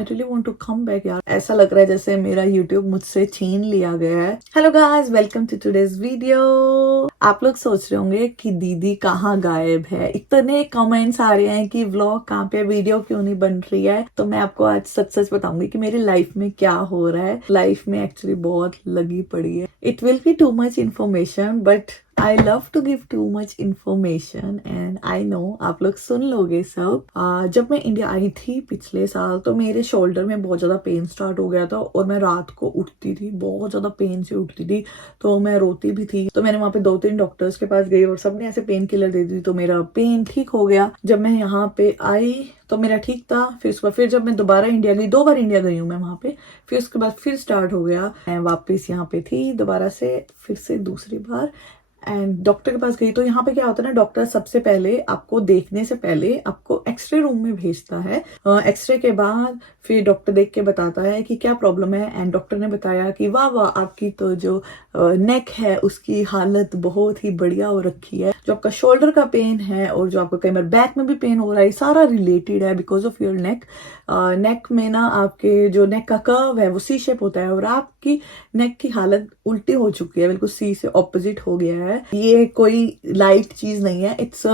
I really want to come back यार। ऐसा लग रहा है जैसे मेरा यूट्यूब मुझसे छीन लिया गया है। Hello guys, welcome to today's video. आप लोग सोच रहे होंगे कि दीदी कहाँ गायब है। इतने कमेंट्स आ रहे हैं कि व्लॉग कहाँ पे, वीडियो क्यों नहीं बन रही है। तो मैं आपको आज सच सच बताऊंगी कि मेरी लाइफ में क्या हो रहा है। लाइफ में एक्चुअली बहुत लगी पड़ी है। It will be to much information but I love to give too much information and I know आप लोग सुन लोगे सब। जब मैं इंडिया आई थी पिछले साल तो मेरे शोल्डर में बहुत ज़्यादा पेन स्टार्ट हो गया था और मैं रात को उठती थी, बहुत ज़्यादा पेन से उठती थी, तो मैं रोती भी थी। तो मैंने वहाँ पे 2-3 डॉक्टर्स के पास गई और सबने ऐसे पेन किलर दे दी तो मेरा पेन ठीक हो गया। जब मैं यहाँ पे आई तो मेरा ठीक था। फिर उसके बाद फिर जब मैं दोबारा इंडिया गई, 2 बार इंडिया गई हूँ मैं वहाँ पे, फिर उसके बाद फिर स्टार्ट हो गया। मैं वापस यहाँ पे थी दोबारा से, फिर से दूसरी बार एंड डॉक्टर के पास गई। तो यहाँ पे क्या होता है ना, डॉक्टर सबसे पहले आपको देखने से पहले आपको एक्सरे रूम में भेजता है। एक्सरे के बाद फिर डॉक्टर देख के बताता है कि क्या प्रॉब्लम है। एंड डॉक्टर ने बताया कि वाह वाह, आपकी तो जो नेक है उसकी हालत बहुत ही बढ़िया हो रखी है। जो आपका शोल्डर का पेन है और जो आपको कई बार बैक में भी पेन हो रहा है, सारा रिलेटेड है बिकॉज ऑफ योर नेक। नेक में ना आपके जो नेक का कर्व है वो सी शेप होता है और आपकी नेक की हालत उल्टी हो चुकी है, बिल्कुल सी से ऑपोजिट हो गया है। ये कोई लाइट चीज नहीं है। इट्स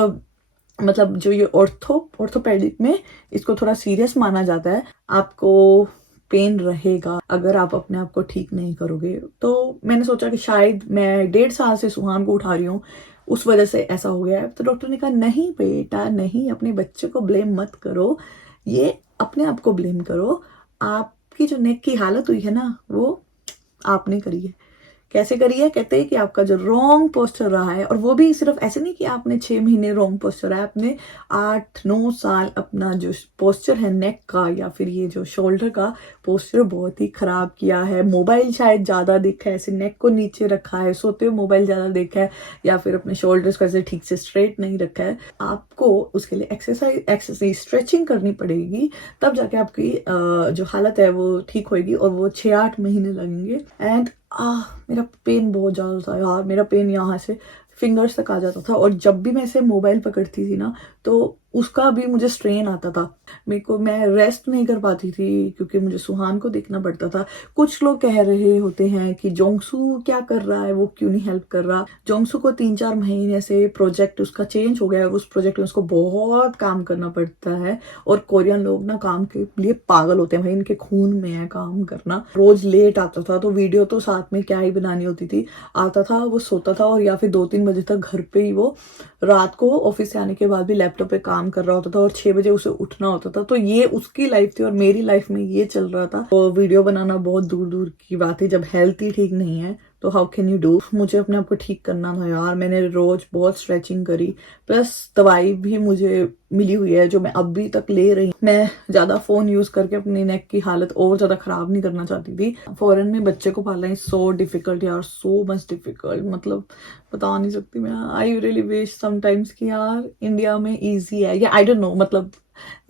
मतलब जो ये ऑर्थोपेडिक में इसको थोड़ा सीरियस माना जाता है। आपको पेन रहेगा अगर आप अपने आप को ठीक नहीं करोगे। तो मैंने सोचा कि शायद मैं 1.5 साल से सुहान को उठा रही हूँ, उस वजह से ऐसा हो गया है। तो डॉक्टर ने कहा नहीं बेटा नहीं, अपने बच्चे को ब्लेम मत करो, ये अपने आप को ब्लेम करो। आपकी जो नेक की हालत हुई है ना वो आपने करी है। कैसे करी है? कहते हैं कि आपका जो रॉन्ग पोस्चर रहा है, और वो भी सिर्फ ऐसे नहीं कि आपने 6 महीने रॉन्ग पोस्चर है, आपने 8-9 साल अपना जो पोस्चर है नेक का या फिर ये जो शोल्डर का पोस्चर बहुत ही खराब किया है। मोबाइल शायद ज्यादा देखा है, ऐसे नेक को नीचे रखा है, सोते हुए मोबाइल ज्यादा देखा है, या फिर अपने शोल्डर्स को ऐसे ठीक से स्ट्रेट नहीं रखा है। आपको उसके लिए एक्सरसाइज स्ट्रेचिंग करनी पड़ेगी, तब जाके आपकी जो हालत है वो ठीक होगी, और वो 6-8 महीने लगेंगे। एंड मेरा पेन बहुत ज्यादा था यार। मेरा पेन यहाँ से फिंगर्स तक आ जाता था, और जब भी मैं ऐसे मोबाइल पकड़ती थी ना तो उसका भी मुझे स्ट्रेन आता था। मैं रेस्ट नहीं कर पाती थी क्योंकि मुझे सुहान को देखना पड़ता था। कुछ लोग कह रहे होते हैं कि जोंगसू क्या कर रहा है, वो क्यों नहीं हेल्प कर रहा। जोंगसू को 3-4 महीने से प्रोजेक्ट उसका चेंज हो गया है और उस प्रोजेक्ट में उसको बहुत काम करना पड़ता है। और कोरियन लोग ना काम के लिए पागल होते हैं भाई, इनके खून में है काम करना। रोज लेट आता था तो वीडियो तो साथ में क्या ही बनानी होती थी। आता था, वो सोता था, और या फिर 2-3 बजे तक घर पे ही वो रात को ऑफिस से आने के बाद भी लैपटॉप पे काम कर रहा होता था, और 6 बजे उसे उठना होता था। तो ये उसकी लाइफ थी और मेरी लाइफ में ये चल रहा था। तो वीडियो बनाना बहुत दूर दूर की बात है, जब हेल्थ ही ठीक नहीं है तो हाउ कैन यू डू। मुझे अपने आप को ठीक करना था यार। मैंने रोज बहुत स्ट्रेचिंग करी, प्लस दवाई भी मुझे मिली हुई है जो मैं अभी तक ले रही हूँ। मैं ज्यादा फोन यूज करके अपनी नेक की हालत और ज्यादा खराब नहीं करना चाहती थी। फॉरेन में बच्चे को पालना इज सो डिफिकल्ट यार, सो मच डिफिकल्ट, मतलब बता नहीं सकती मैं। आई रियली विश समटाइम्स कि यार इंडिया में इजी है, या आई डोंट नो, मतलब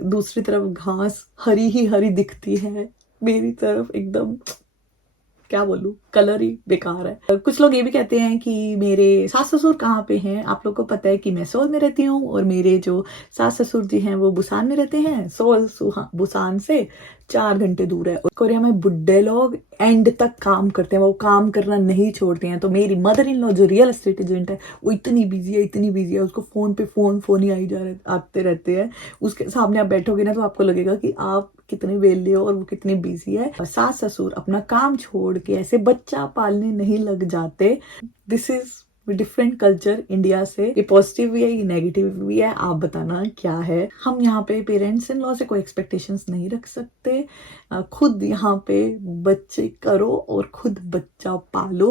दूसरी तरफ घास हरी ही हरी दिखती है, मेरी तरफ एकदम क्या बोलूं, कलर ही बेकार है। कुछ लोग ये भी कहते हैं कि मेरे सास ससुर कहाँ पे हैं। आप लोग को पता है कि मैं सोल में रहती हूँ और मेरे जो सास ससुर जी हैं वो बुसान में रहते हैं। सोल बुसान से 4 घंटे दूर है। और कोरिया में बुड्ढे लोग एंड तक काम करते हैं, वो काम करना नहीं छोड़ते हैं। तो मेरी मदर इन लॉ जो रियल एस्टेट एजेंट है वो इतनी बिजी है, इतनी बिजी है, उसको फोन पे फोन ही आते रहते हैं। उसके सामने आप बैठोगे ना तो आपको लगेगा कि आप कितने वेले हो और वो कितने बिजी है। सास ससुर अपना काम छोड़ के ऐसे बच्चा पालने नहीं लग जाते। This is different culture India से। ये पॉजिटिव भी है, ये नेगेटिव भी है, आप बताना क्या है। हम यहाँ पे पेरेंट्स इन लॉ से कोई एक्सपेक्टेशंस नहीं रख सकते। खुद यहाँ पे बच्चे करो और खुद बच्चा पालो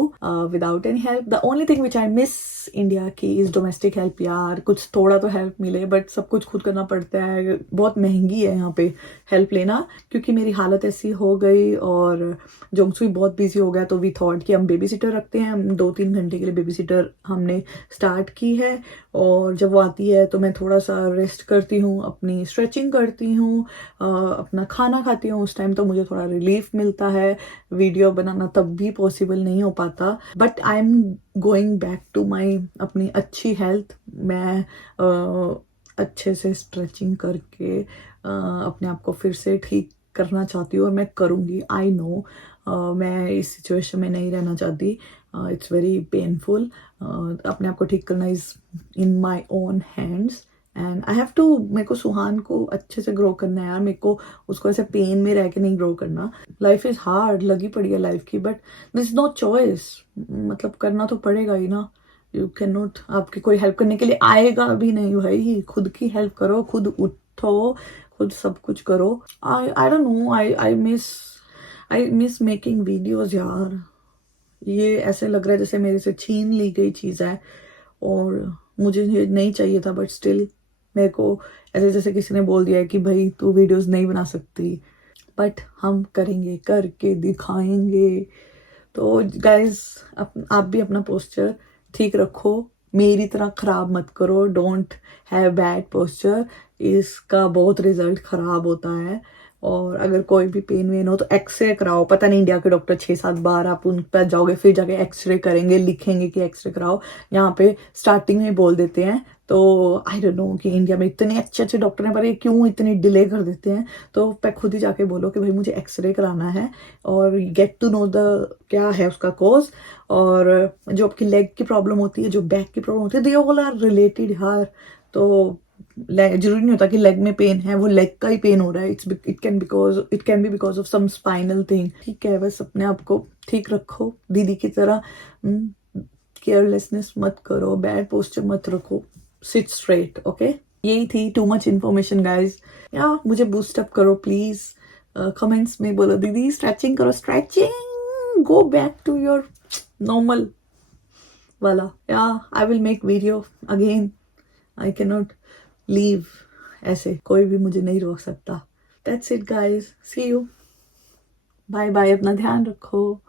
without any help. The only thing which I miss India की इज डोमेस्टिक हेल्प यार। कुछ थोड़ा तो हेल्प मिले, बट सब कुछ खुद करना पड़ता है। बहुत महंगी है यहाँ पे हेल्प लेना, क्योंकि मेरी हालत ऐसी हो गई और जोंगसू बहुत बिजी हो गया। तो वी थॉट कि हम बेबी सिटर रखते हैं। हम 2-3 घंटे के लिए बेबी सिटर हमने स्टार्ट की है, और जब वो आती है तो मैं थोड़ा सा रेस्ट करती हूँ, अपनी स्ट्रेचिंग करती हूँ, अपना खाना खाती हूँ। उस टाइम तो मुझे थोड़ा रिलीफ मिलता है। वीडियो बनाना तब भी पॉसिबल नहीं हो पाता, but I am going back to my अपनी अच्छी हेल्थ। मैं अच्छे से स्ट्रेचिंग करके अपने आप को फिर से ठीक करना चाहती हूँ और मैं करूँगी। आई नो मैं इस सिचुएशन में नहीं रहना चाहती। It's very painful. अपने आप को ठीक करना is in my own hands and I have to. मेरे को सुहान को अच्छे से ग्रो करना है यार। मेरे को उसको ऐसे पेन में रह के नहीं ग्रो करना। लाइफ इज़ हार्ड, लगी पड़ी है लाइफ की, but this is no choice. मतलब करना तो पड़ेगा ही ना। यू कैन नॉट, आपकी कोई हेल्प करने के लिए आएगा भी नहीं भाई। खुद की हेल्प करो, खुद उठो, खुद सब कुछ करो। I don't know, I miss making videos यार। ये ऐसे लग रहा है जैसे मेरे से छीन ली गई चीज़ है और मुझे ये नहीं चाहिए था, बट स्टिल मेरे को ऐसे जैसे किसी ने बोल दिया है कि भाई तू वीडियोस नहीं बना सकती। बट हम करेंगे, करके दिखाएंगे। तो गाइज आप भी अपना पोस्चर ठीक रखो, मेरी तरह खराब मत करो। डोंट हैव बैड पोस्चर, इसका बहुत रिजल्ट खराब होता है। और अगर कोई भी पेन वेन हो तो एक्सरे कराओ। पता नहीं इंडिया के डॉक्टर 6-7 बार आप उन पर जाओगे, फिर जाके एक्सरे करेंगे, लिखेंगे कि एक्सरे कराओ। यहाँ पे स्टार्टिंग में बोल देते हैं। तो आई डोंट नो कि इंडिया में इतने अच्छे अच्छे डॉक्टर हैं, पर ये क्यों इतनी डिले कर देते हैं। तो पे खुद ही जाके बोलो कि भाई मुझे एक्सरे कराना है और गेट टू नो द क्या है उसका कोज। और जो आपकी लेग की प्रॉब्लम होती है, जो बैक की प्रॉब्लम होती है, दे ऑल आर रिलेटेड यार। तो जरूरी नहीं होता कि लेग में पेन है वो लेग का ही पेन हो रहा है। It can be because of some spinal thing. ठीक है, बस अपने आप को ठीक रखो दीदी की तरह। केयरलेसनेस मत करो, बैड पोस्चर मत रखो, सिट स्ट्रेट। ओके, यही थी। Too much information guys. या मुझे बूस्ट अप करो प्लीज। कमेंट्स में बोलो दीदी स्ट्रेचिंग करो, stretching, go back to your normal वाला। या I will make video again. I can not leave ऐसे, कोई भी मुझे नहीं रोक सकता। That's it guys, see you, bye bye, अपना ध्यान रखो।